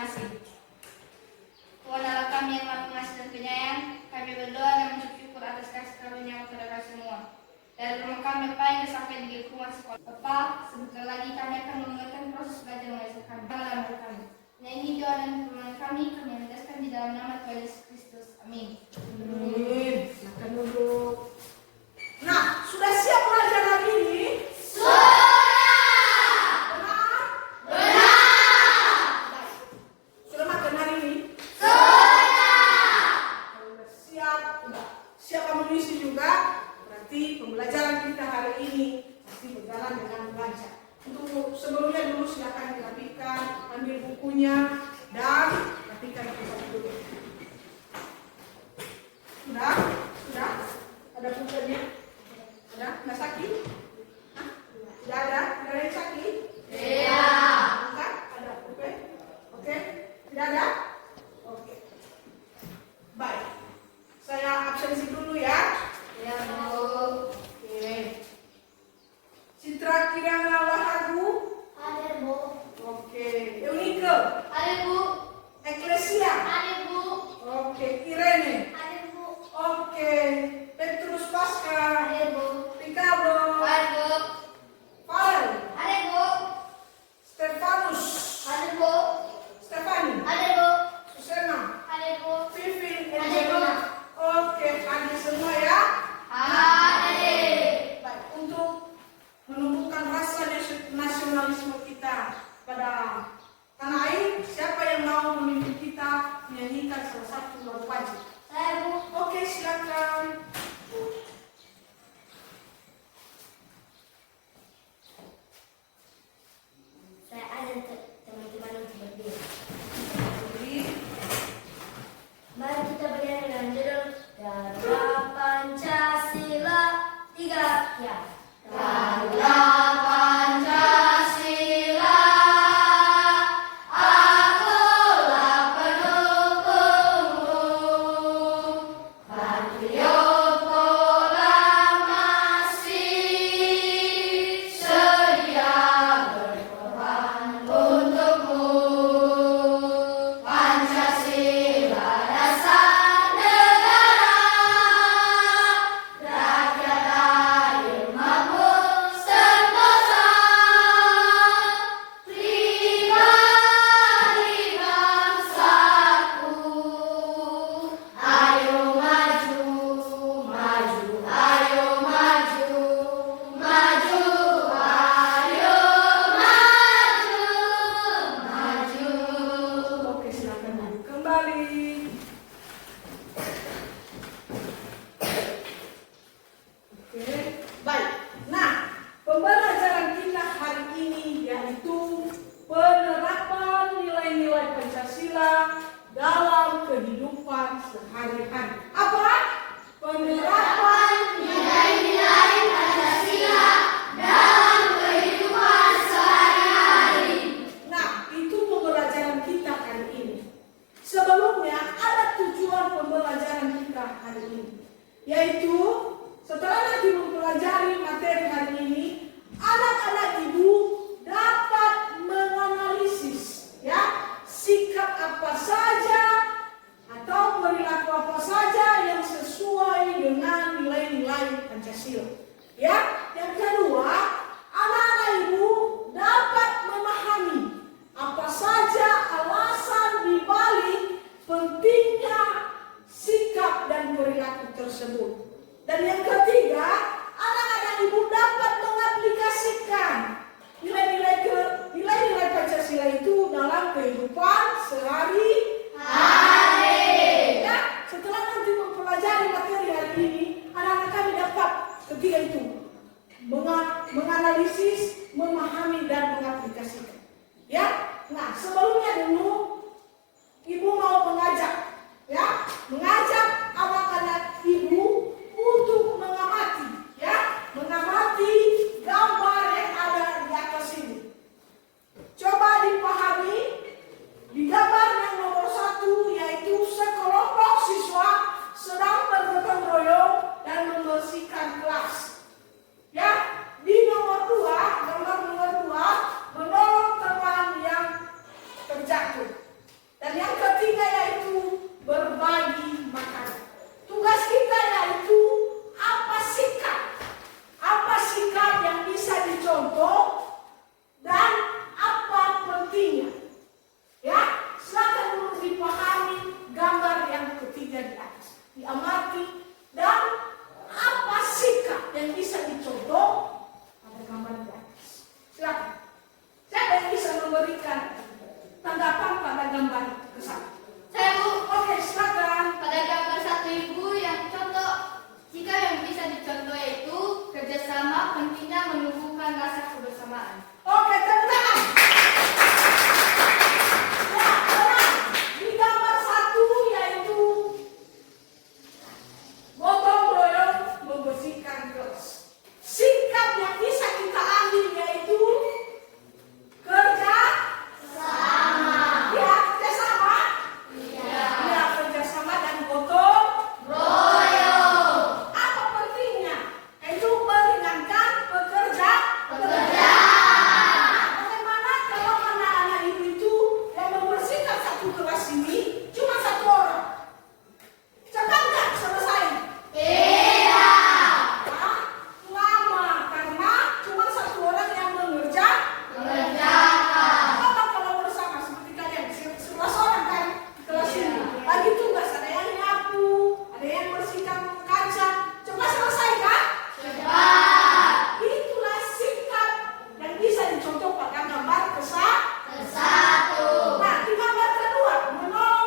masing-masing. Tuhan Allah kami yang Maha Pengasih dan Penyayang, kami berdoa dan mengucap syukur atas kasih karunia kepada kami semua. Dari rumah kami Bapa yang sampai di lingkungan sekolah. Bapa, sebentar lagi kami akan memulaikan proses belajar mengajar kami. Dalam kami. Nyanyi doa dan firman kami menjelaskan di dalam nama Tuhan Yesus Kristus. Amin. Amin. Silakan duduk. Nah, sudah siap belajar hari ini? Pembelajaran kita hari ini pasti berjalan dengan lancar. Untuk sebelumnya dulu silakan dirapikan, ambil bukunya dan rapikan tempat dulu. Sudah? Sudah? Ada bukunya? Ada? Nggak sakit? Hah? Tidak ada? Tidak ada yang sakit? Iya. Bukan? Ada? Oke? Oke? Tidak ada? Oke. Baik. Saya absensi dulu ya. Ya, Bu. Citra Kirana Lahagu. Ada Bu. Oke. Eunike. Ada Bu. Eklesia. Ada Bu. Oke. Irene. Ada Bu. Oke. Petrus Pasca. Ada Bu. Ricardo. Hai, Bu. Farel. Ada Bu. Stefanus. Ada Bu. Stefani. Ada Bu. Susena. Ada Bu. Vivi. Ada, Angelina. Oke. Hadir semua ya. Hai. Baik. Untuk menumbuhkan rasa nasionalisme kita pada tanah air, siapa yang mau memimpin kita menyanyikan salah satu lagu wajib? Saya Bu. Oke, silakan. Saya ajak teman-teman untuk berdiri. Jadi, Mari kita berdiri dengan judul Garuda Pancasila 3 ya. Garuda Pancasila, akulah pendukungmu. Patriot proklamasi, sedia berkorban untukmu. Pancasila dasar negara, rakyat adil makmur sentosa. Pribadi bangsaku, ayo maju, maju, ayo maju, maju, ayo maju, maju. oke, silakan duduk kembali. Oke, baik. Nah, pembelajaran kita hari ini yaitu penerapan nilai-nilai Pancasila dalam kehidupan sehari-hari. Apa? Penerapan Nilai-nilai Pancasila dalam kehidupan sehari-hari. Nah, itu pembelajaran kita hari ini. Sebelumnya ada tujuan pembelajaran kita hari ini, yaitu setelah nanti mempelajari materi hari ini, anak-anak ibu dapat menganalisis ya sikap apa saja atau perilaku apa saja yang sesuai dengan nilai-nilai Pancasila. Ya, yang kedua, anak-anak ibu dapat memahami apa saja alasan dibalik pentingnya sikap dan perilaku tersebut. Dan sini cuma satu orang. Cepat nggak selesai? Tidak. Lama karena cuma satu orang yang mengerjakan. Coba kalau bersama seperti kalian 11 orang kan di kelas ini. Bagi tugas, ada yang nyapu, ada yang bersihkan kaca. Coba selesai kan? Itulah singkat yang bisa dicontoh pada gambar kesatu. Nah, di gambar kedua menolak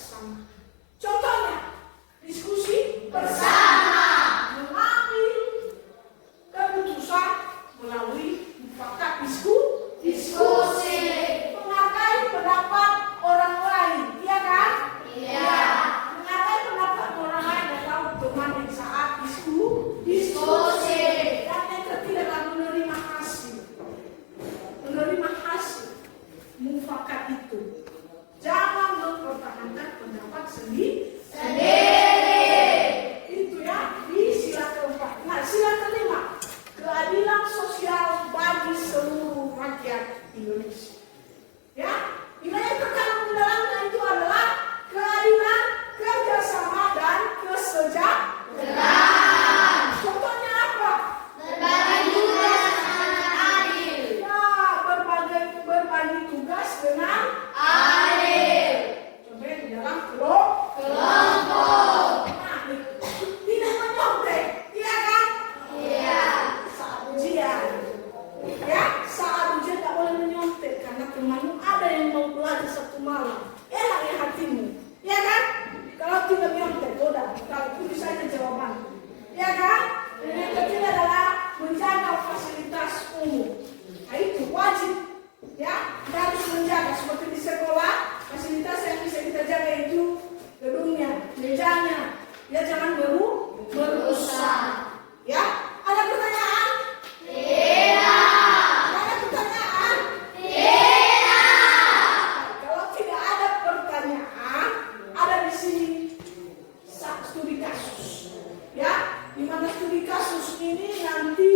bersama. Contohnya, diskusi bersama, mengambil keputusan melalui mufakat diskusi, menghargai pendapat orang lain, iya kan? Iya. Menghargai pendapat orang lain atau teman yang saat diskusi. Dan yang ketiga adalah menerima hasil. Menerima hasil mufakat itu. Jangan mempertahankan pendapat sendiri. Itu ya di sila keempat. Nah, sila kelima, keadilan sosial bagi seluruh rakyat Indonesia. Ya, nilai yang terkandung di dalamnya itu adalah keadilan, kerjasama, dan kesejahteraan. Contohnya apa? Berbagi tugas dengan adil. Ya, berbagi tugas dengan Adil. contohnya di dalam kelompok. Nah, tidak menyontek, iya kan? Iya. Saat ujian, ya, saat ujian tak boleh menyontek karena temanmu ada yang mau belajar satu malam. Enak ya hatimu, ya kan? Kalau tidak menyontek, udah, kalau itu saja jawaban, ya kan? Dan yang ketiga adalah menjaga fasilitas umum. Nah, itu wajib, ya, kita harus menjaga seperti di sekolah. Fasilitas yang bisa kita jaga itu gedungnya, mejanya, ya jangan merusak. Ya, ada pertanyaan? Ada pertanyaan? Kalau tidak ada pertanyaan, ada di sini studi kasus. Ya, di mana studi kasus ini nanti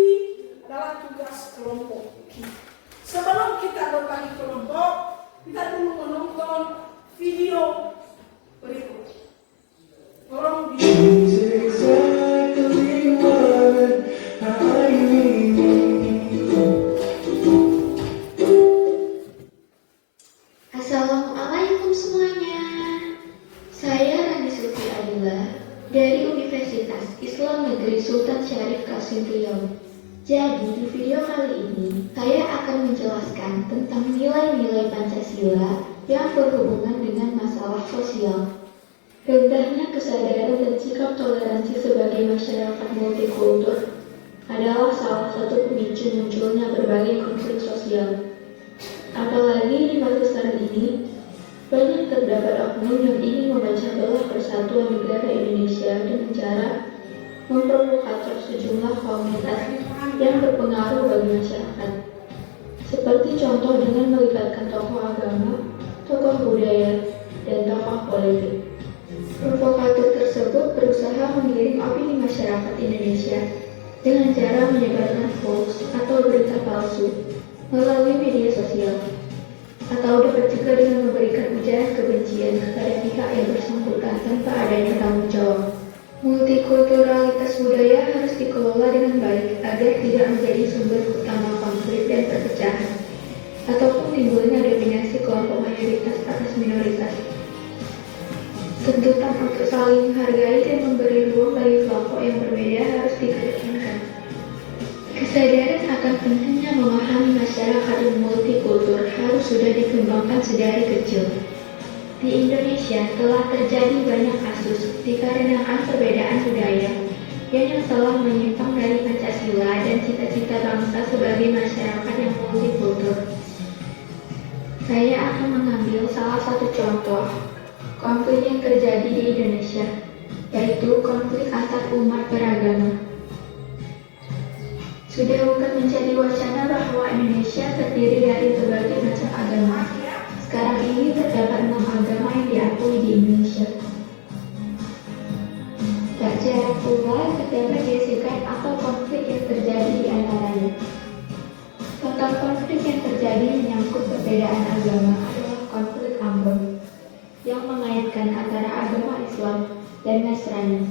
adalah tugas kelompok kita. Sebelum kita berbagi kelompok, kita dulu menonton video berikut. Tolong di Assalamualaikum semuanya. Saya Rani Sulfi Adila dari Universitas Islam Negeri Sultan Syarif Qasim Riau. Jadi di video kali ini saya akan menjelaskan tentang nilai-nilai Pancasila yang berhubungan dengan masalah sosial. Rendahnya kesadaran dan sikap toleransi sebagai masyarakat multikultur adalah salah satu pemicu munculnya berbagai konflik sosial. Apalagi di masa sekarang ini, banyak terdapat oknum yang ingin memecah belah persatuan negara Indonesia dengan cara memprovokator sejumlah komunitas yang berpengaruh bagi masyarakat. Seperti contoh dengan melibatkan tokoh agama, tokoh budaya, dan tokoh politik. Provokator tersebut berusaha menggiring opini masyarakat Indonesia dengan cara menyebarkan hoax atau berita palsu melalui media sosial, atau dapat juga dengan memberikan ujaran kebencian kepada pihak yang bersangkutan tanpa adanya tanggung jawab. Multikulturalitas budaya harus dikelola dengan baik agar tidak menjadi sumber utama konflik dan perpecahan, ataupun timbulnya dominasi kelompok mayoritas atas minoritas. Tuntutan untuk saling menghargai dan memberi ruang bagi kelompok yang berbeda harus dikedepankan. Kesadaran akan pentingnya memahami masyarakat yang multikultur harus sudah dikembangkan sedari kecil. Di Indonesia telah terjadi banyak kasus dikarenakan perbedaan budaya yang telah menyimpang dari Pancasila dan cita-cita bangsa sebagai masyarakat yang multikultur. Saya akan mengambil salah satu contoh konflik yang terjadi di Indonesia, yaitu konflik antar umat beragama. Sudah bukan menjadi wacana bahwa Indonesia terdiri dari berbagai macam agama. Sekarang ini terdapat 6 agama yang diakui di Indonesia. Tak jarang pula terdapat gesekan atau konflik yang terjadi di antaranya. Contoh konflik yang terjadi menyangkut perbedaan agama adalah konflik Ambon yang mengaitkan antara agama Islam dan Nasrani.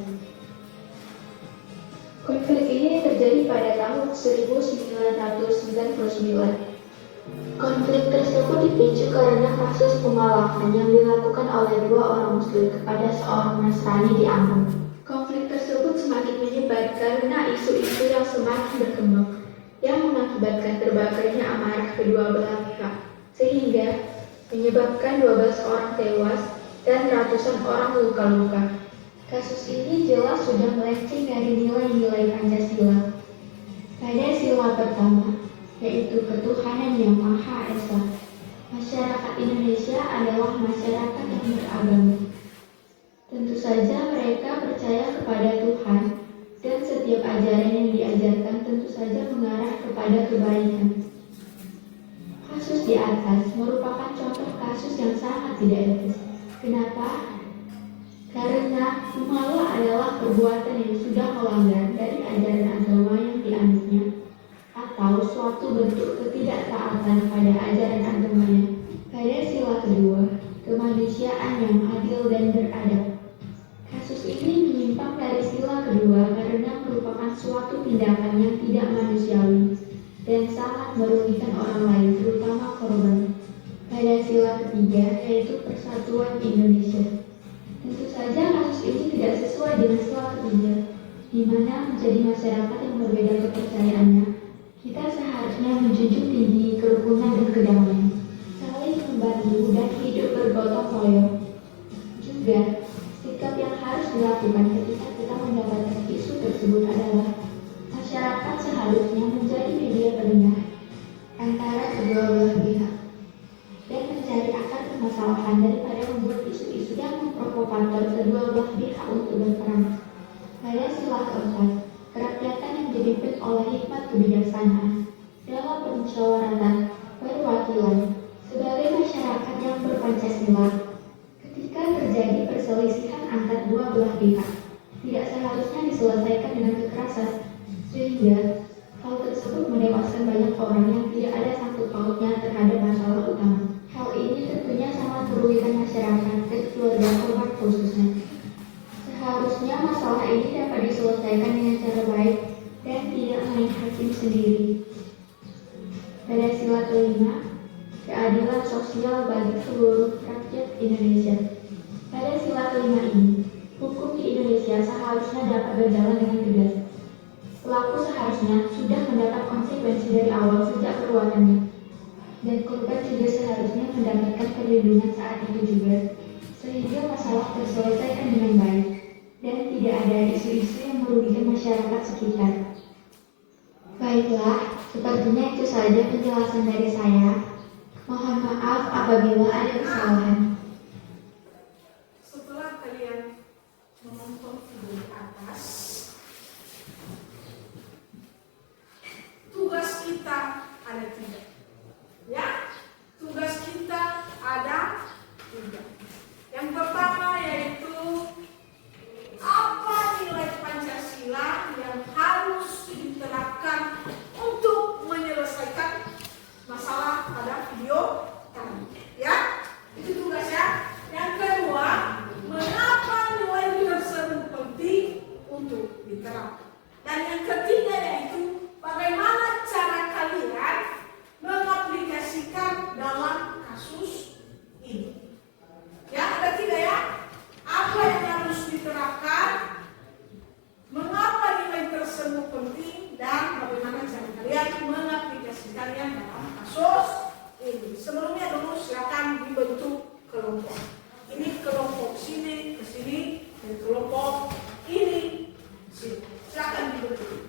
Konflik ini terjadi pada tahun 1999. Konflik tersebut dipicu karena kasus pengalaman yang dilakukan oleh 2 orang Muslim kepada seorang Nasrani di Ambon. Konflik tersebut semakin menyebar karena isu-isu yang semakin berkembang, yang mengakibatkan terbakarnya amarah kedua belah pihak, sehingga menyebabkan 12 orang tewas dan ratusan orang luka-luka. Kasus ini jelas sudah melenceng dari nilai-nilai Pancasila. Pada sila pertama, yaitu ketuhanan yang Maha Esa, masyarakat Indonesia adalah masyarakat yang beragama. Tentu saja mereka percaya kepada Tuhan, dan setiap ajaran yang diajarkan tentu saja mengarah kepada kebaikan. Kasus di atas merupakan contoh kasus yang sangat tidak etis. Kenapa? Karena pemalu adalah perbuatan yang sudah melanggar dari ajaran agama yang dianutnya, atau suatu bentuk ketidaktaatan pada ajaran agamanya. Pada sila kedua, kemanusiaan yang adil dan beradab. Kasus ini menyimpang dari sila kedua karena merupakan suatu tindakan yang tidak manusiawi dan sangat merugikan orang lain, terutama korban. Pada sila ketiga, yaitu persatuan Indonesia. Tentu saja kasus ini tidak sesuai dengan sila ketiga, di mana menjadi masyarakat yang berbeda kepercayaannya. Kita seharusnya menjunjung tinggi kerukunan dan kedamaian, saling membantu dan hidup bergotong royong. Juga, sikap yang harus dilakukan ketika kita mendapatkan isu tersebut adalah masyarakat seharusnya menjadi media penengah antara kedua belah pihak dan mencari akar permasalahan daripada membuat isu-isu yang memprovokator kedua belah pihak untuk berperang. Pada sila keempat, kerakyatan yang dipimpin oleh hikmat kebijaksanaan dalam permusyawaratan perwakilan sebagai masyarakat yang berpancasila. Ketika terjadi perselisihan antar dua belah pihak, tidak seharusnya diselesaikan dengan kekerasan, sehingga hal tersebut menewaskan banyak orang yang tidak ada sangkut pautnya terhadap masalah utama. Hal ini tentunya sangat merugikan masyarakat dan keluarga korban khususnya. Seharusnya masalah ini dapat diselesaikan dengan cara baik dan tidak main hakim sendiri. Pada sila kelima, keadilan sosial bagi seluruh rakyat Indonesia. Pada sila kelima ini, hukum di Indonesia seharusnya dapat berjalan dengan tegas. Pelaku seharusnya sudah mendapat konsekuensi dari awal sejak perbuatannya, dan korban juga seharusnya mendapatkan perlindungan saat itu juga, sehingga masalah terselesaikan dengan baik dan tidak ada isu-isu yang merugikan masyarakat sekitar. Baiklah, sepertinya itu saja penjelasan dari saya. Mohon maaf apabila ada kesalahan. Setelah kalian menonton video di atas, tugas kita ada 3. Ya, tugas kita ada 3. Yang pertama yaitu apa nilai Pancasila yang harus diterapkan untuk menyelesaikan masalah pada video tadi. Ya, itu tugasnya. Yang kedua, mengapa nilai tersebut penting untuk diterapkan. Dan yang ketiga yaitu bagaimana cara kalian mengaplikasikan dalam kasus ini. Ya, ada 3 ya. Apa yang harus diterapkan, mengapa nilai tersebut penting, dan bagaimana cara kalian mengaplikasikannya dalam kasus ini. Sebelumnya dulu silakan dibentuk kelompok. Ini kelompok sini ke sini, dan kelompok ini sini. Silakan dibentuk.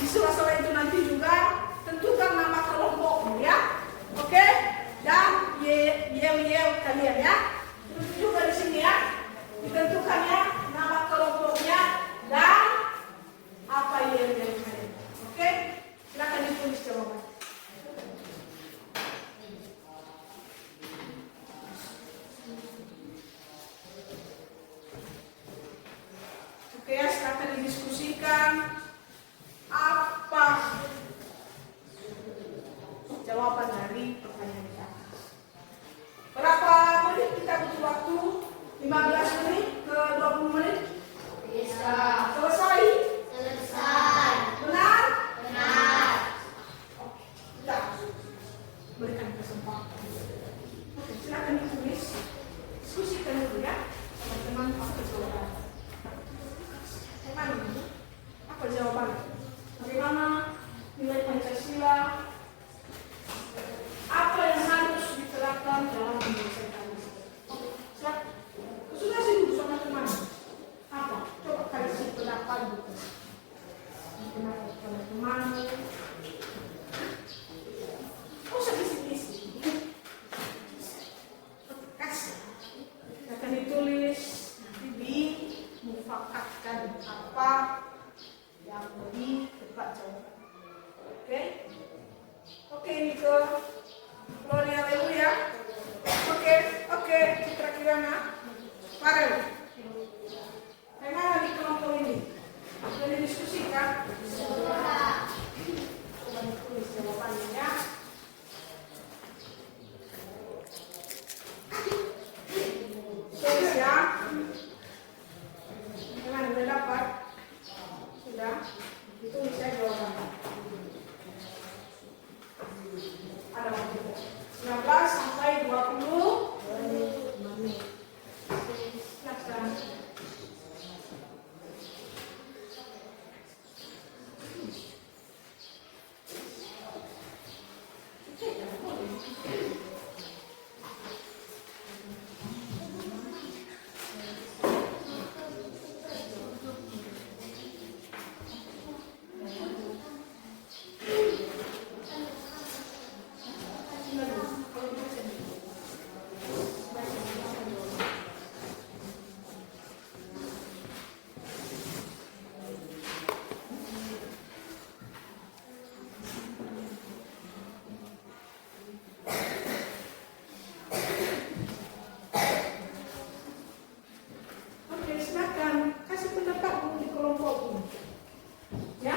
Di sela-sela itu nanti juga tentukan nama kelompok kalian ya. Terus juga di sini ya, ditentukannya nama kelompoknya dan apa yang kalian. Oke, silakan ditulis jawaban. Oke ya, silakan didiskusikan apa jawaban dari pertanyaan di atas. Berapa menit kita butuh waktu? 15 menit ke 20 menit? Bisa. Selesai? Selesai. Benar? Benar. Oke, kita berikan kesempatan. Oke, silakan ditulis. Diskusikan dulu ya, teman-teman. Apa jawaban? Apa jawaban? Bagaimana nilai Pancasila? Apa yang harus diterapkan dalam menyelesaikan masalah? Sudah sih dulu sama teman. Apa? Coba kasih pendapat gitu. Pendapat teman. Oh, sedikit-sedikit. Kasih. Akan ditulis nanti mufakatkan apa yang lebih tepat jawaban. Oke? Oke, ini ke Gloria Lewu ya. Oke, Citra Kirana. Farel. Bagaimana di kelompok ini? Sudah didiskusikan? Sudah. Coba ditulis jawabannya ya. Tulis ya. Bagaimana, sudah dapat? Sudah? Ditulis ya jawabannya. Ada waktu 19 sampai 20 menit. Silakan. Oke, silakan kasih pendapat di kelompok ini. Ya,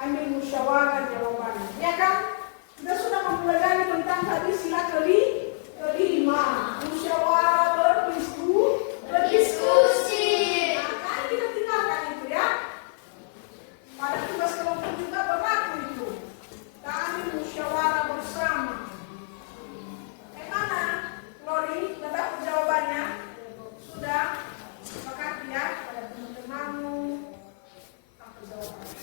ambil musyawarah jawabannya. Ya kan? Kita sudah mempelajari tentang tadi sila kelima. Musyawarah berdiskusi. Nah, kan kita tinggalkan itu ya. Pada tugas kelompok juga berlaku itu. Kita ambil musyawarah bersama. Bagaimana, Lori? Sudah dapat jawabannya? Sudah? Apakah ya pada teman-temanmu? Apa jawabannya?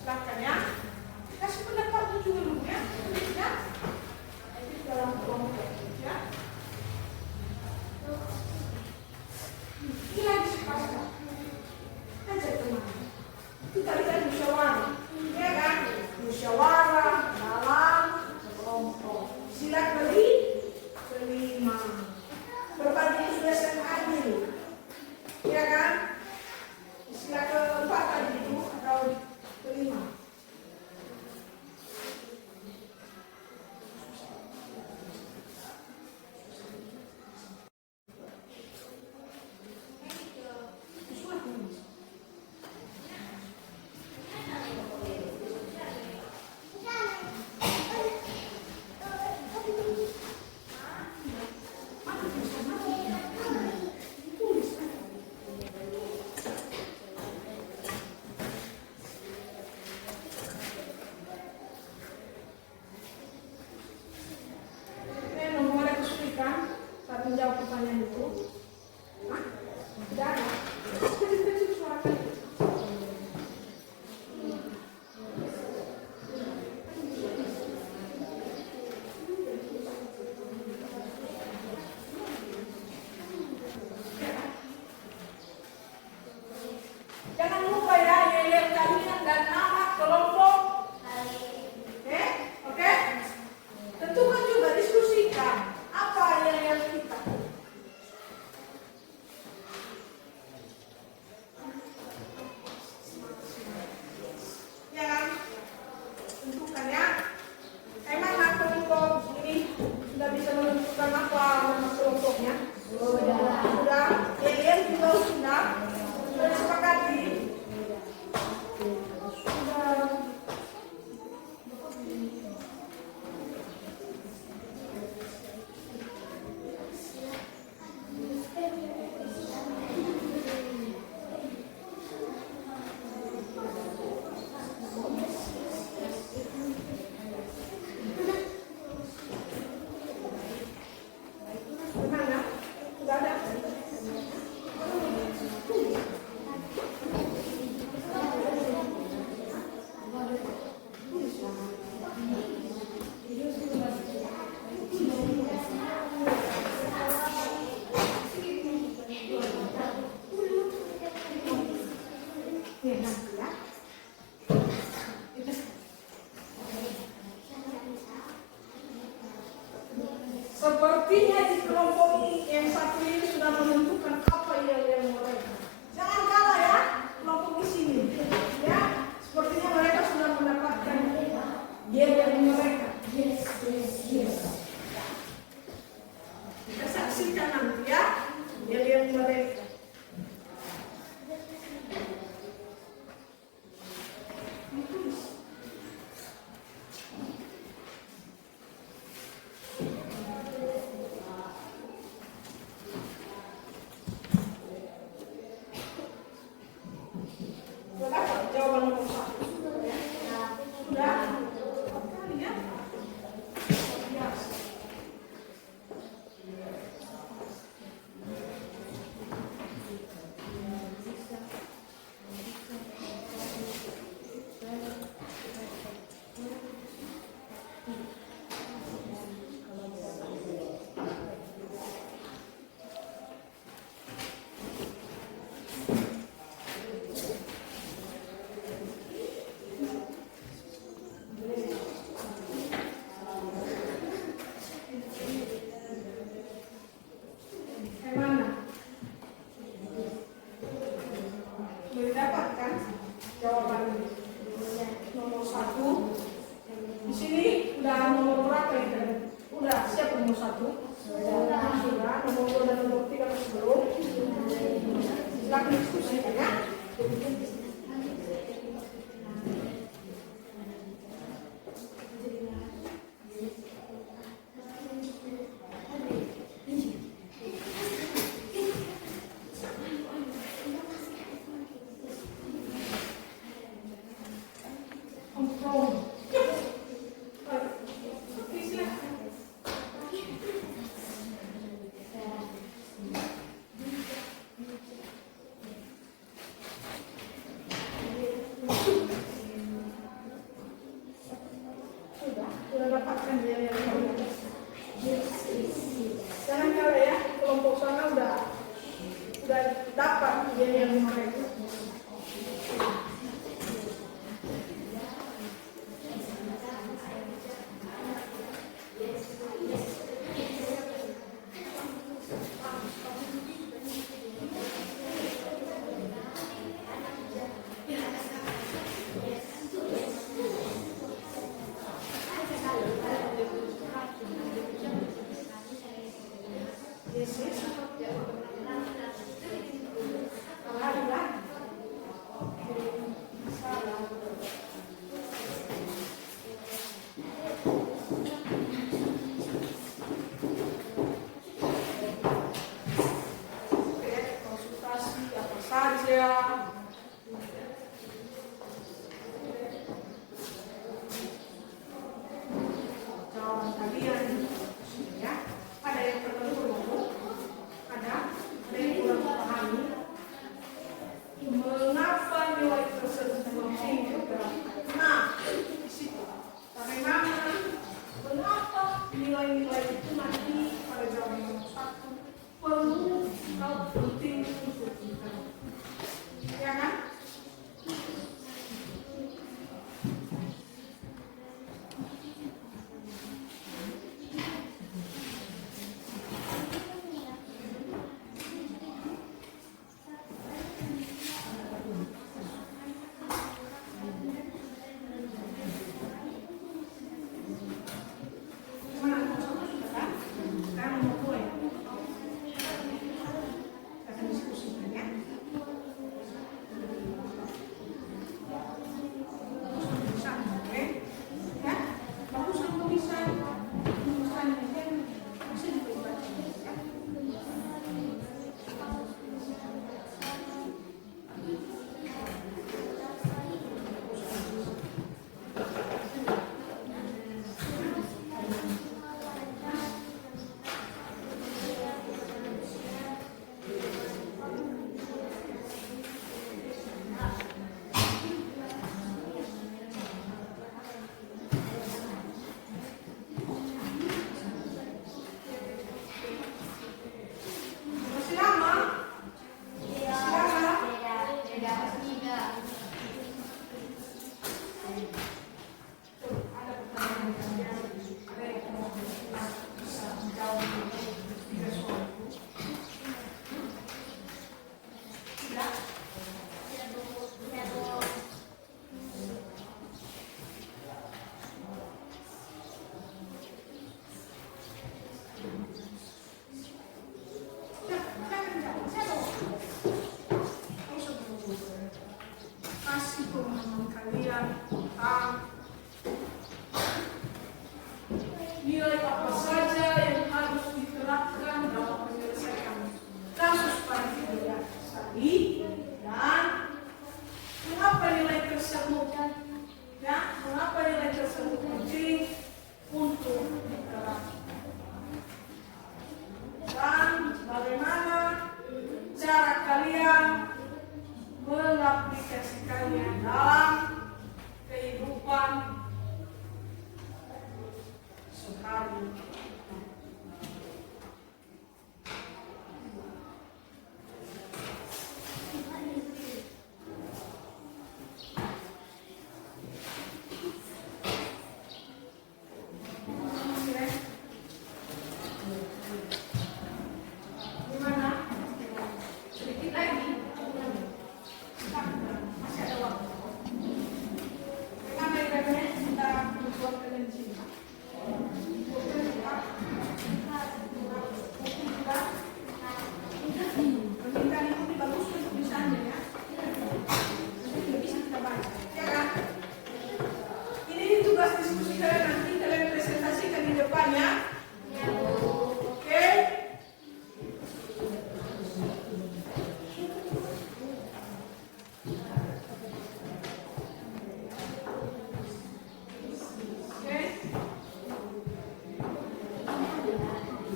Silakan ya. Kasih pendapatmu juga dulu ya. Ya. Itu dalam kelompok ya. Ini lagi sepakat. Ajak teman. Kita lihat musyawarah. Ya kan? Musyawarah dalam kelompok. Sila kelima. Berbagi tugas yang adil. Ya kan? Sila keempat tadi itu atau kelima. Nih nanti ya. Sepertinya di kelompok ini yang satu ini sudah menentukan apa yang mereka. Jangan kalah ya kelompok di sini. Ya, sepertinya mereka sudah mendapatkan yang mereka. Yes. Kita saksikan nanti ya yang mereka. Jawaban nomor 1 sudah ya? Sudah. Ya. Biasa. Mana? Sudah dapatkan jawaban nomor 1. Di sini udah nomor berapa ini? Udah siap nomor 1? Sudah. Nomor 2 dan nomor 3 masih belum. Silakan diskusi ya. Sudah dapatkan dia yang mereka. Jangan kalah ya, kelompok sana udah dapat dia yang mereka. Konsultasi apa saja. Jawaban kalian ya. Ada yang tertentu belum? Ada yang kurang memahami. Mengapa nilai tersebut tinggi? Nah, di situ. Bagaimana? Mengapa nilai-nilai itu nanti pada jawaban nomor 1 perlu atau penting untuk kita? Ya kan? tersebut? Ya, mengapa nilai tersebut penting untuk diterapkan? Dan bagaimana cara kalian mengaplikasikannya dalam kehidupan sehari. Gimana? Sedikit lagi. Masih ada waktu. Bagaimana ibaratnya kita membuat kalian di sini? Permintaan itu bagus untuk misalnya ya. Nanti tidak bisa kita baca. Ya kan? Ini tugas diskusi kalian nanti kalian presentasikan di depannya. Oke? Oke?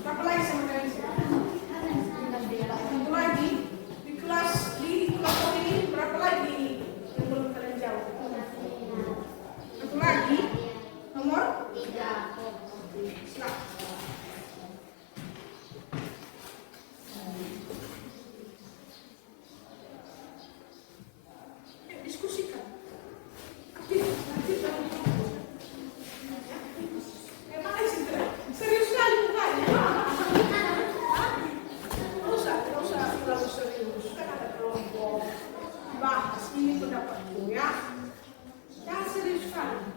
Berapa lagi sama kalian sekarang? Satu lagi di kelas ini berapa lagi yang belum kalian jawab? Satu lagi nomor 3. Silakan. Diskusikan. Nanti memang serius sekali mukanya. Tidak usah terlalu serius. Kan ada kelompok bahas ini pendapatku ya. Jangan serius sekali.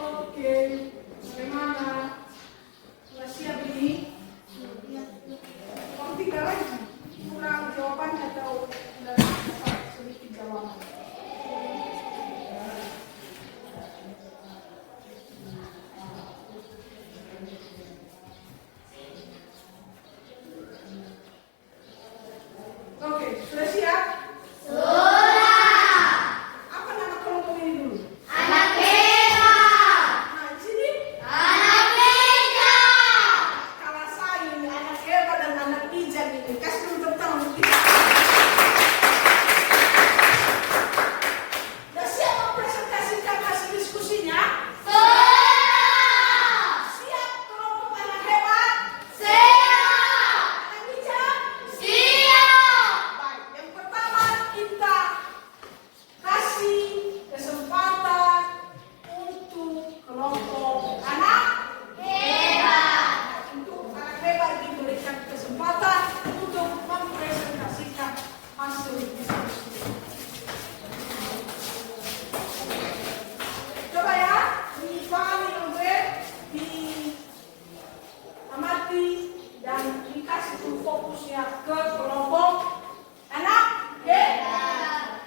Oke. Bagaimana? Sudah siap ini? Mau 3 lagi? Kurang jawabannya atau sudah dapat sedikit jawaban? Oke, sudah siap? Apa nama kelompok ini dulu? Nah, di sini kalau saya ini anak Eva dan anak Ijan ini kasih dulu tepuk tangan untuk kita. Sudah siap mempresentasikan hasil diskusinya? Siap kelompok anak hebat? Anak Ijan? Baik, yang pertama kita kasih kesempatan untuk kelompok anak hebat. Untuk anak hebat diberikan kesempatan untuk mempresentasikan hasil diskusi. Coba ya, dipahami oleh diamati dan dikasih tuh fokusnya ke kelompok anak hebat.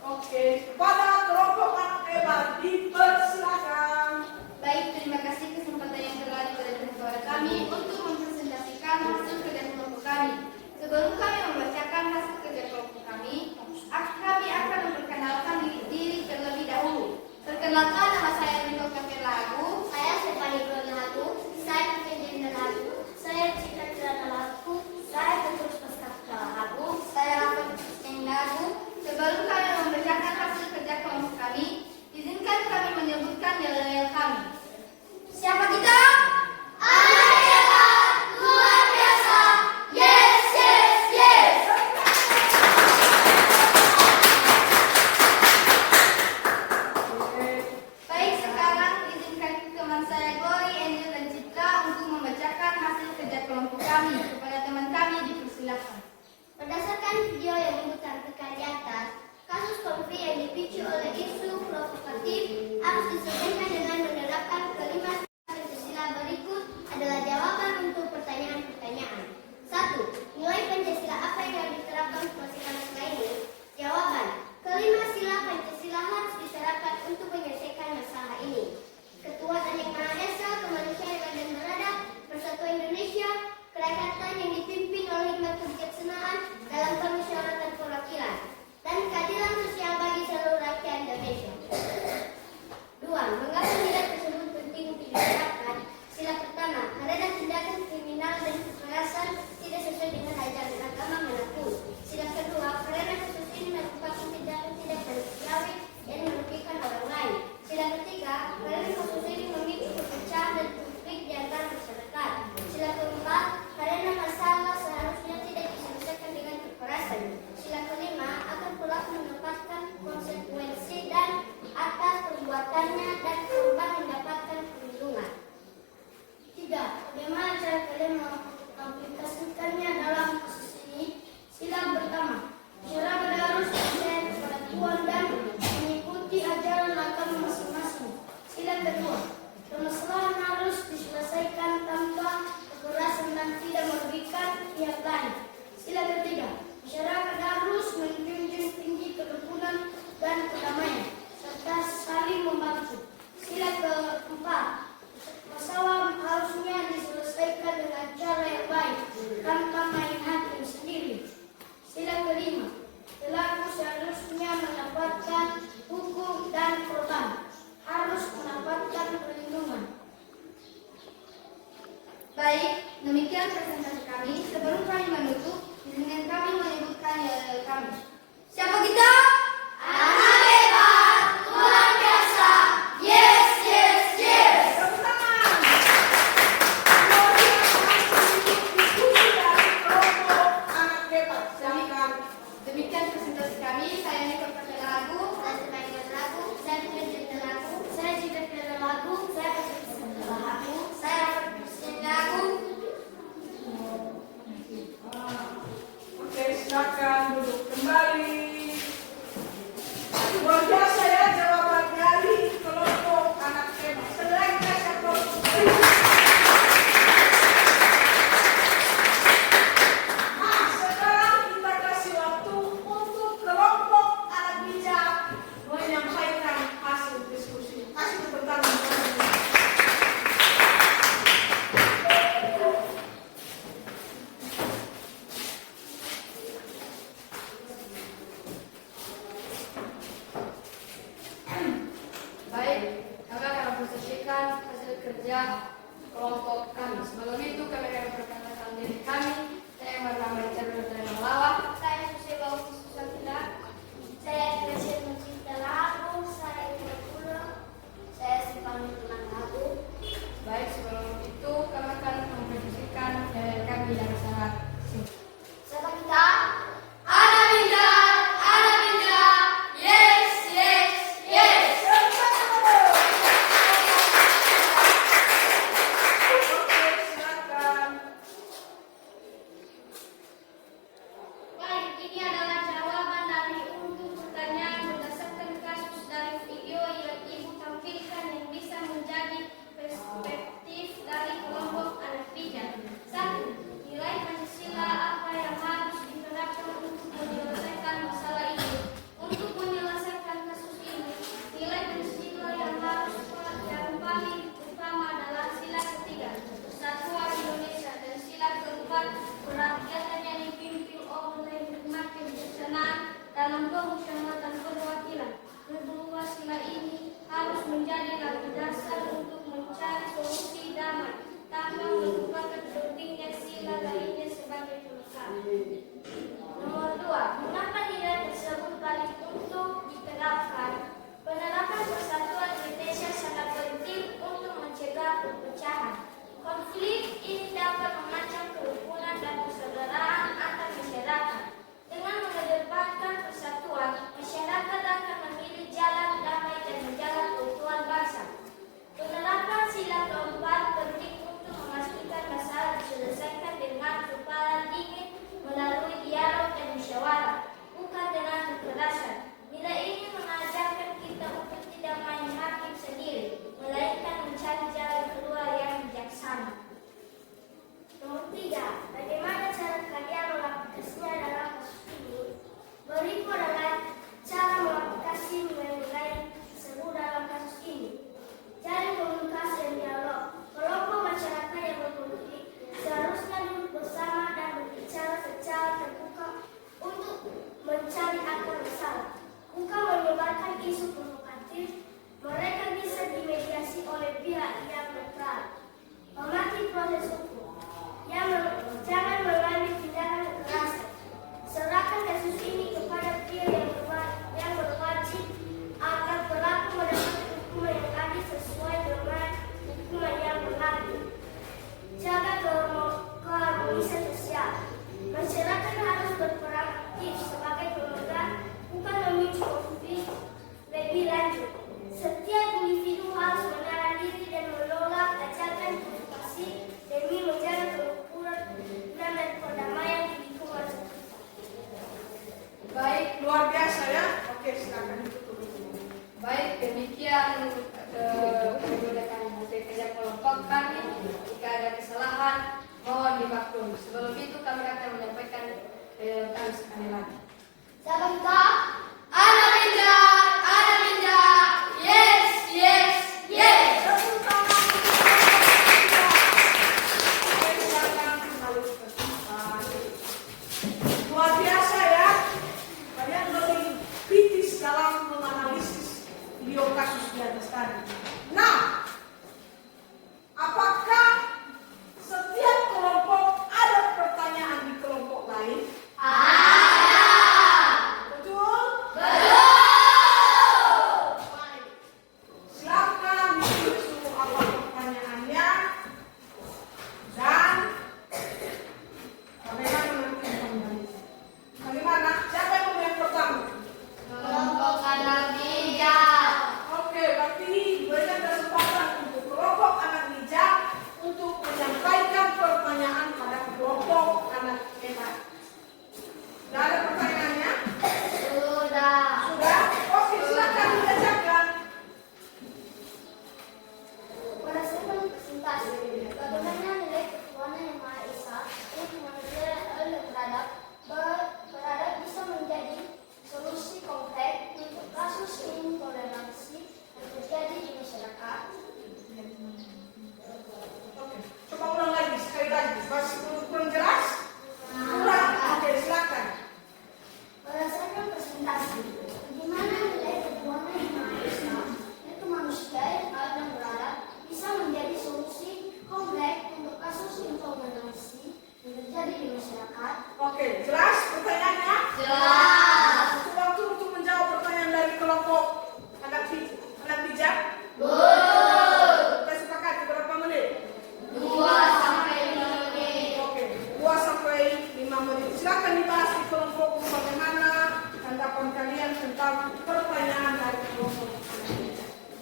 Oke, kepada kelompok anak hebat dipersilakan. Baik, terima kasih kesempatan yang telah diberikan kepada kami untuk mempresentasikan hasil kerja kelompok kami. Sebelum kami membacakan hasil kerja kelompok kami akan memperkenalkan diri terlebih dahulu. Perkenalkan, nama saya Rino Kafir Lagu. Saya Stefani Lagu. Saya Kevin Lagu. Saya Cika Celana Lagu. Saya Petrus Pasca Lagu. Saya Rafa Kuseng Lagu. Sebelum kami membacakan hasil kerja kelompok kami, izinkan kami menyebutkan yel-yel kami. Siapa kita? Anak hebat, luar biasa. Yes, yes, yes. Baik, sekarang izinkan teman saya Gori, Angel, dan Citra untuk membacakan hasil kerja kelompok kami. Kepada teman kami dipersilakan. Berdasarkan video yang diputarkan di atas, kasus konflik yang dipicu oleh isu provokatif harus diselesaikan dengan menerapkan kelima Pancasila berikut adalah jawaban untuk pertanyaan-pertanyaan. 1. Nilai Pancasila apa yang harus diterapkan masyarakat ini? Jawaban: kelima sila Pancasila harus diterapkan untuk menyelesaikan masalah ini. Ketuhanan yang Maha Esa, kemanusiaan yang adil dan beradab, persatuan Indonesia, kerajaan Baik, demikian presentasi kami. Sebelum kami menutup, izinkan kami menyebutkan nilai kami. Siapa kita? Anak hebat, luar biasa. Yes, yes, yes. Tepuk tangan. Diskusi dari kelompok anak hebat. Silakan. Demikian presentasi kami. Saya Niko Pertela Lagu. Saya main lagu, saya presentasi lagu, saya juga presentasi lagu, saya presentasi lagu, saya presentasi lagu. Oke, silakan duduk kembali. Oke, jelas pertanyaannya? Jelas. Butuh waktu untuk menjawab pertanyaan dari kelompok anak bijak? Kita sepakat berapa menit? 2 sampai 5 menit. Oke, 2 sampai 5 menit. Silakan dibahas di kelompok bagaimana tanggapan kalian tentang pertanyaan dari kelompok.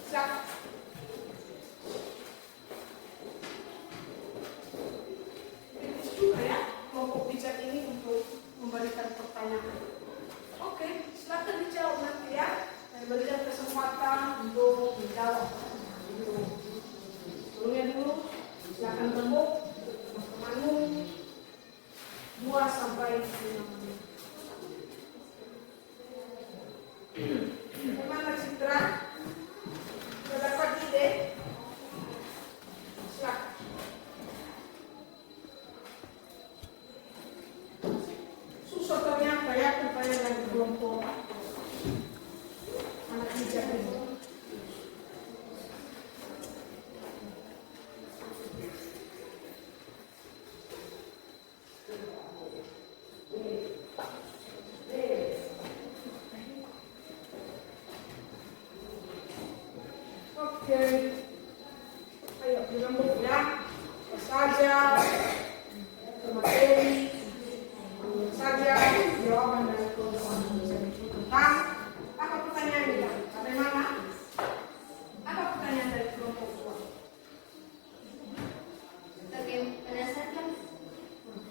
Silakan. Itu juga ya, kelompok bijak ini untuk memberikan pertanyaan. Oke, silakan dijawab nanti ya. Saya berikan kesempatan untuk menjawab. Sebelumnya dulu, silakan tembuk teman-temanmu 2 sampai 5 menit. Bagaimana Citra? Sudah dapat ide? Silakan. Susah ternyata ya pertanyaan dari kelompok anak bijak ini. Oke, ayo dirembuk ya. Apa saja materi saja jawaban dari kelompok tentang apa pertanyaannya? Bagaimana? Apa pertanyaan dari kelompok tua? Berdasarkan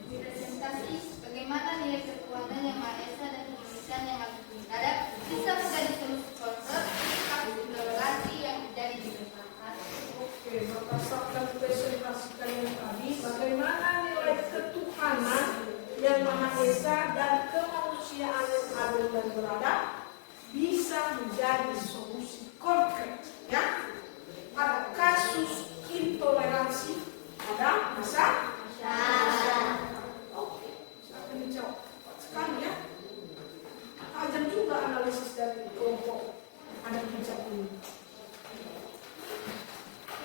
presentasi, bagaimana nilai kekuatan yang Maha Esa dan kemanusiaan yang Maha Terhadap bisa menjadi solusi konflik kasus intoleransi yang terjadi di masyarakat. Oke, berdasarkan presentasi kalian tadi, bagaimana nilai ketuhanan yang Maha Esa dan kemanusiaan yang adil dan beradab bisa menjadi solusi konkret ya pada kasus intoleransi pada masyarakat. Oke, silakan dijawab. Cepat sekali ya. Tajam juga analisis dari kelompok anak bijak ini.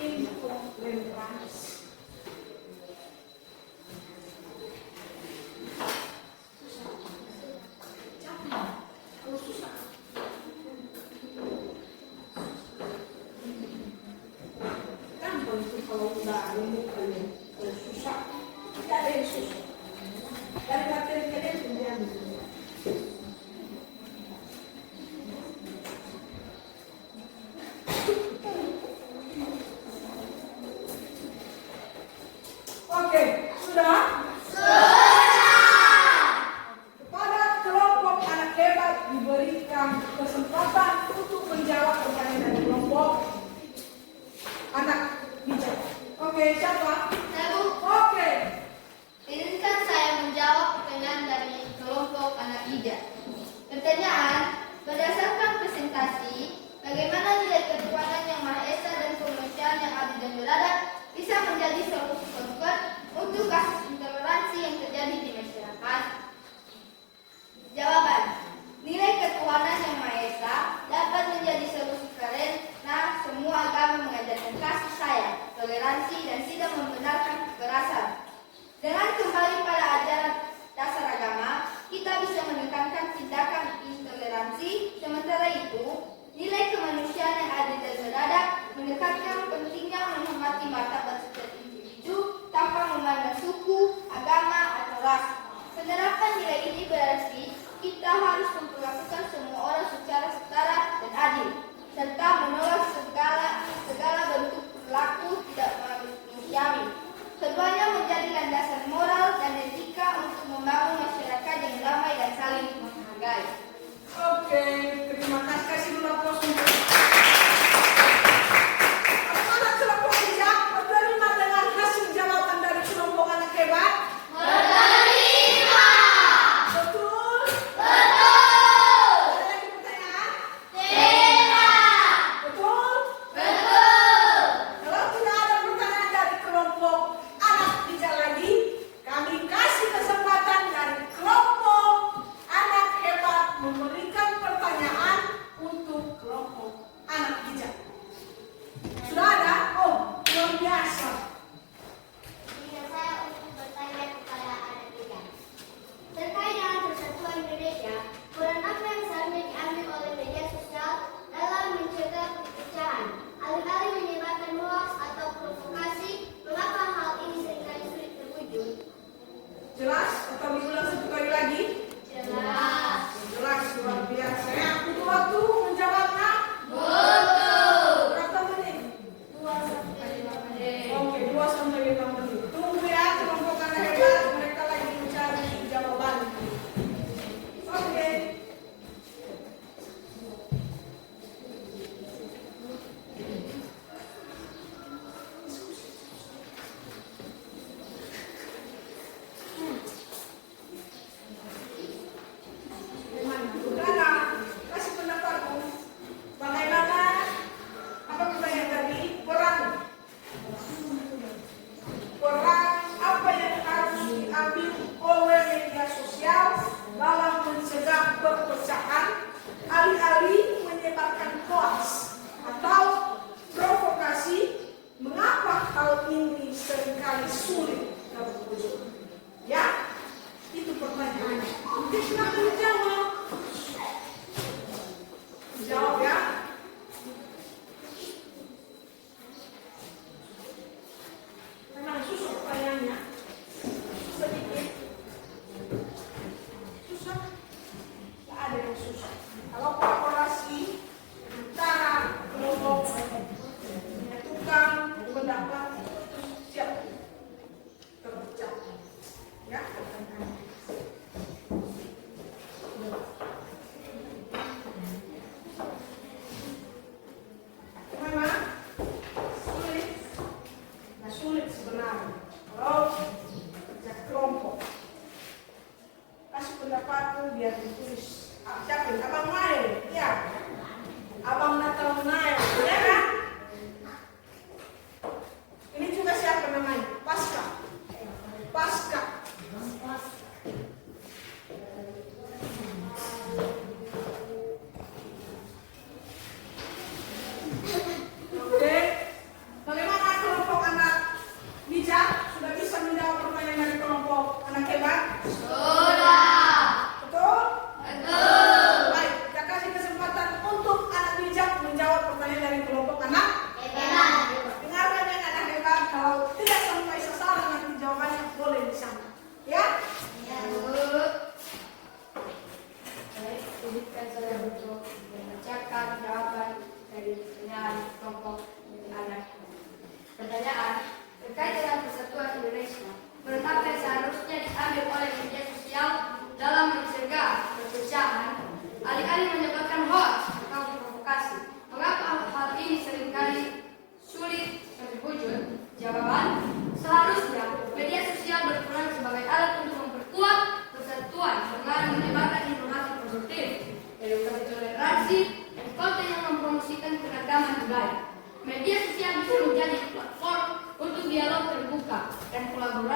Intoleransi. Kalau susah, gampang itu kalau udah ilmu kalian. Kalau susah, tidak ada yang susah. Dari materi kalian kemudian oke, sudah? Kepada kelompok anak hebat diberikan kesempatan untuk menjawab pertanyaan dari kelompok anak bijak. Oke, siapa? Saya Bu, Oke. izinkan saya menjawab pertanyaan dari kelompok anak bijak. Pertanyaan, berdasarkan presentasi, bagaimana nilai kekuatan yang Maha Esa dan kemanusiaan yang adil dan beradab bisa menjadi solusi konflik untuk kasus intoleransi yang terjadi di masyarakat? Jawaban, nilai ketuhanan yang Maha Esa dapat menjadi solusi karena semua agama mengajarkan kasih sayang, toleransi, dan tidak membenarkan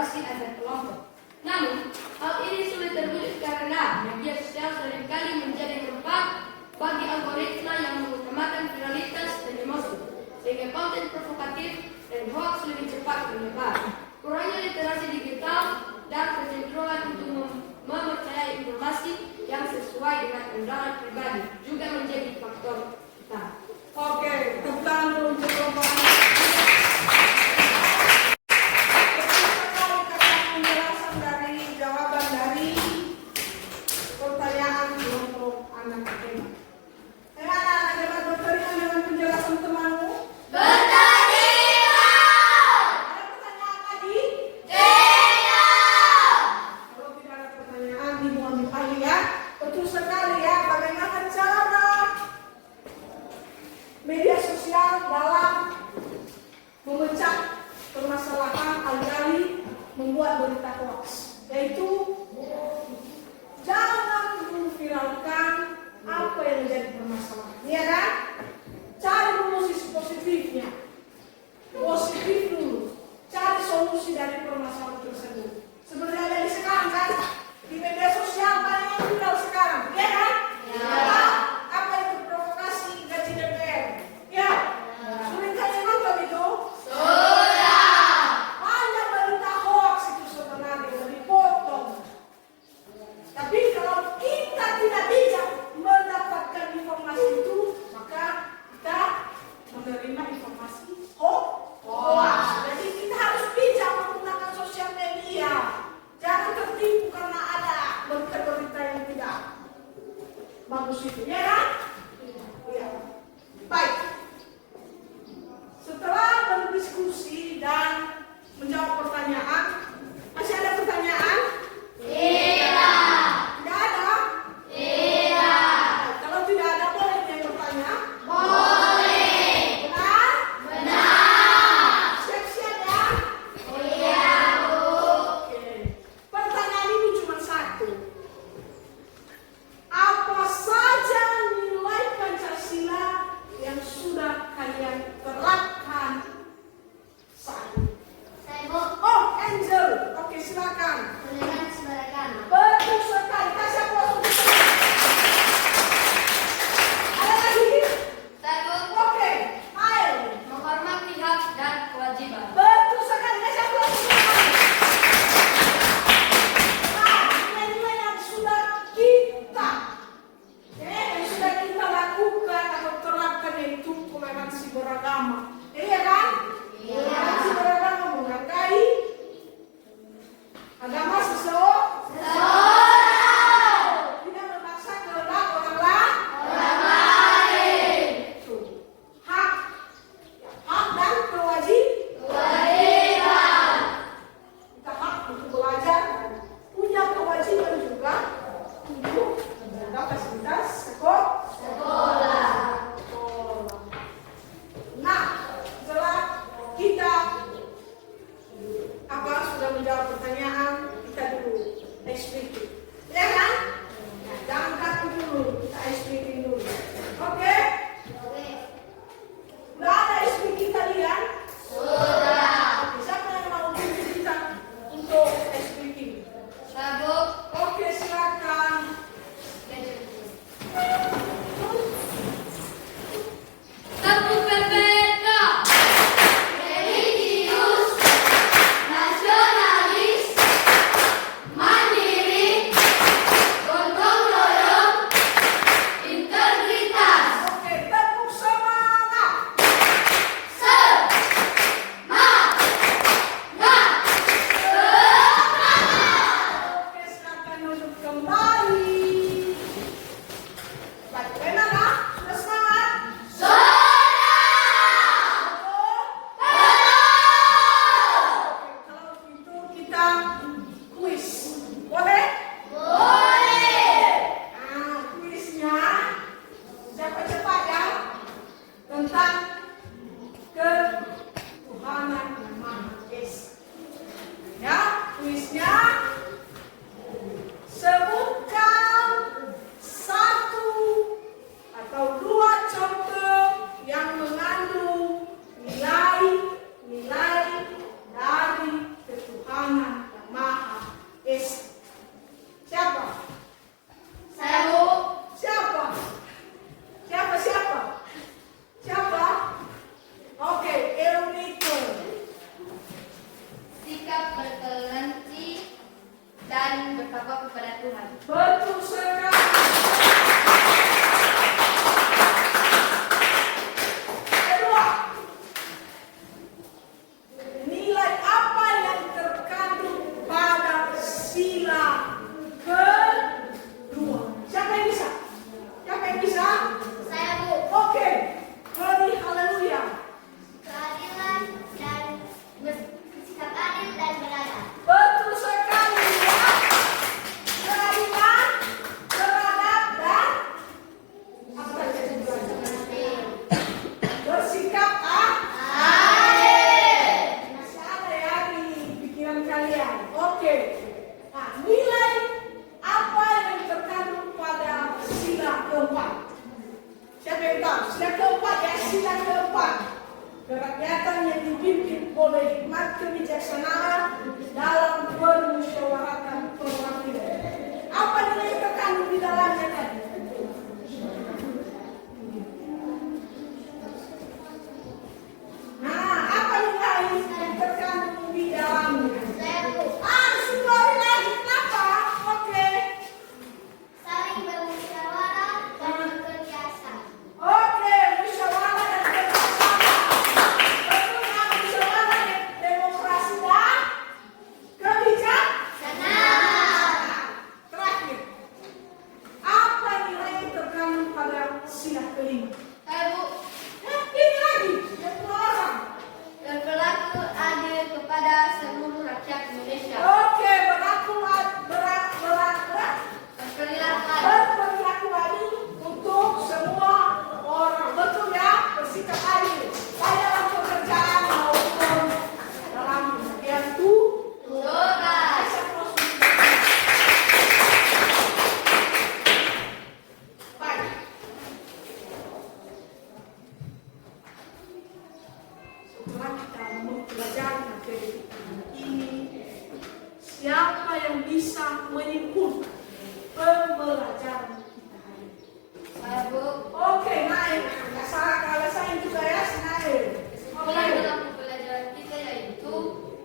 relasi antar kelompok. Namun, hal ini sulit terwujud karena media sosial seringkali menjadi tempat bagi algoritma yang mengutamakan viralitas dan emosi, sehingga konten provokatif dan hoax lebih cepat menyebar. Kurangnya literasi digital dan kecenderungan untuk mempercayai informasi yang sesuai dengan pandangan pribadi juga menjadi faktor utama. Oke, tepuk tangan dulu untuk kelompok anak. Penjelasan dari jawaban dari pertanyaan kelompok anak SMA. Anak-anak dapat berterima dengan penjelasan temanmu? Berterima. Ada pertanyaan lagi? Tidak. Kalau tidak ada pertanyaan, Ibu ambil alih ya. Betul sekali ya, bagaimana cara media sosial dalam memecah permasalahan alih-alih membuat berita hoax, yaitu jangan memviralkan apa yang menjadi permasalahan, ya kan? Cari dulu sisi positifnya, positif dulu, cari solusi dari permasalahan tersebut. Seperti ada di sekarang kan, di media sosial banyak yang viral sekarang, ya kan? Ya. Apa itu provokasi gaji DPR? Ya. Sudah kalian nonton itu? Banyak berita hoax itu sebenarnya sudah dipotong. Tapi kalau kita tidak bijak mendapatkan informasi itu, maka kita menerima informasi hoax. Jadi kita harus bijak menggunakan sosial media. Jangan tertipu karena ada berita-berita yang tidak bagus itu, ya kan? Ya. Baik. Setelah berdiskusi dan menjawab pertanyaan, masih ada pertanyaan? Tidak. Tidak ada? Tidak. Kalau tidak ada, boleh yang bertanya? Boleh. Benar? Benar. Siap-siap ya? Iya, Bu. Oke. Pertanyaan ini cuma satu. Apa saja nilai Pancasila yang sudah kalian terapkan saat ini? Saya, Bu. Oh, Angel. Oke, silakan. Toleransi beragama. Betul sekali. Kasih aplaus untuk saya. Ada lagi? Saya, Bu, Oke. Ayo. menghormati hak dan kewajiban. Betul sekali. Kasih aplaus untuk saya. Nah, nilai-nilai yang sudah kita lakukan atau terapkan yaitu toleransi beragama. Iya kan? Iya. Toleransi beragama menghargai agama seseorang. Tidak memaksa kehendak orang lain. Itu. Hak dan kewajiban. Kita hak untuk belajar, punya kewajiban juga untuk menjaga fasilitas sekolah. Nah, setelah kita sudah menjawab pertanyaan, kita dulu expliking, ya kan? Nah, jangan kaku dulu, kita expliking dulu. Oke? Udah ada expliking tadi kan? Sudah. Oke, siapa yang mau pimpin kita untuk expliking? Saya, Bu, Oke, silakan. Satu PPK. Religius, nasionalis, mandiri, gotong royong, integritas. Oke, tepuk semangat. Oke, silakan duduk kembali. Baik, enak kan? Sudah semangat? Oke, kalau begitu kita kuis. Boleh? Nah, kuisnya cepat-cepat ya. Tentang ketuhanan yang Maha Esa. Ya, kuisnya sebutkan satu atau dua contoh yang mengandung nilai-nilai dari ketuhanan kalian. Oke. Nah, nilai apa yang terkandung pada sila keempat? Siapa yang tahu? Sila keempat ya, sila keempat. Kerakyatan yang dipimpin oleh hikmat kebijaksanaan dalam permusyawaratan perwakilan. Apa nilai yang terkandung di dalamnya tadi? Nah, apa nilai yang terkandung di dalamnya? Sudah lagi kenapa? Oke. Saling bermusyawarah dan bekerja sama. Oke, musyawarah dan kerjasama. Tentunya musyawarah demokrasi dan kebijaksanaan. Terakhir, apa nilai yang terkandung pada sila kelima? Ibu, Ini lagi, yang dua orang. dan berlaku adil kepada seluruh rakyat Indonesia. Oke, berperilaku adil untuk semua orang. Betul ya, bersikap adil. Baik dalam pekerjaan maupun dalam bagian tugas. Baik. Setelah kita mempelajari materi ini, siapa yang bisa menyimpulkan pembelajaran kita hari ini? Saya Bu, Oke, naik. Nggak salah kalau saya juga ya, naik. mulai dalam pembelajaran kita yaitu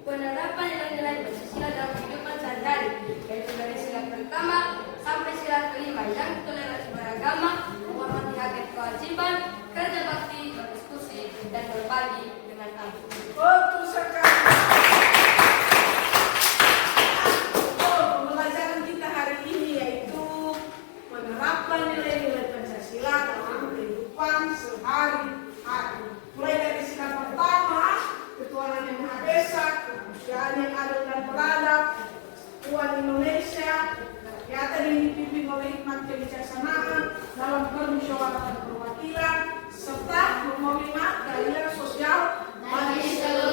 penerapan nilai-nilai Pancasila dalam kehidupan sehari-hari, yaitu dari sila pertama sampai sila kelima yang toleransi beragama, menghormati hak dan kewajiban, kerja bakti, berdiskusi, dan berbagi dengan anak. Betul sekali. Pembelajaran kita hari ini yaitu penerapan nilai-nilai Pancasila dalam kehidupan sehari-hari. Mulai dari sila pertama, ketuhanan yang Maha Esa, kemanusiaan yang adil dan beradab, Tuhan Indonesia, rakyat yang dipimpin oleh hikmat kebijaksanaan dalam permusyawaratan perwakilan, serta menerima keadilan sosial bagi seluruh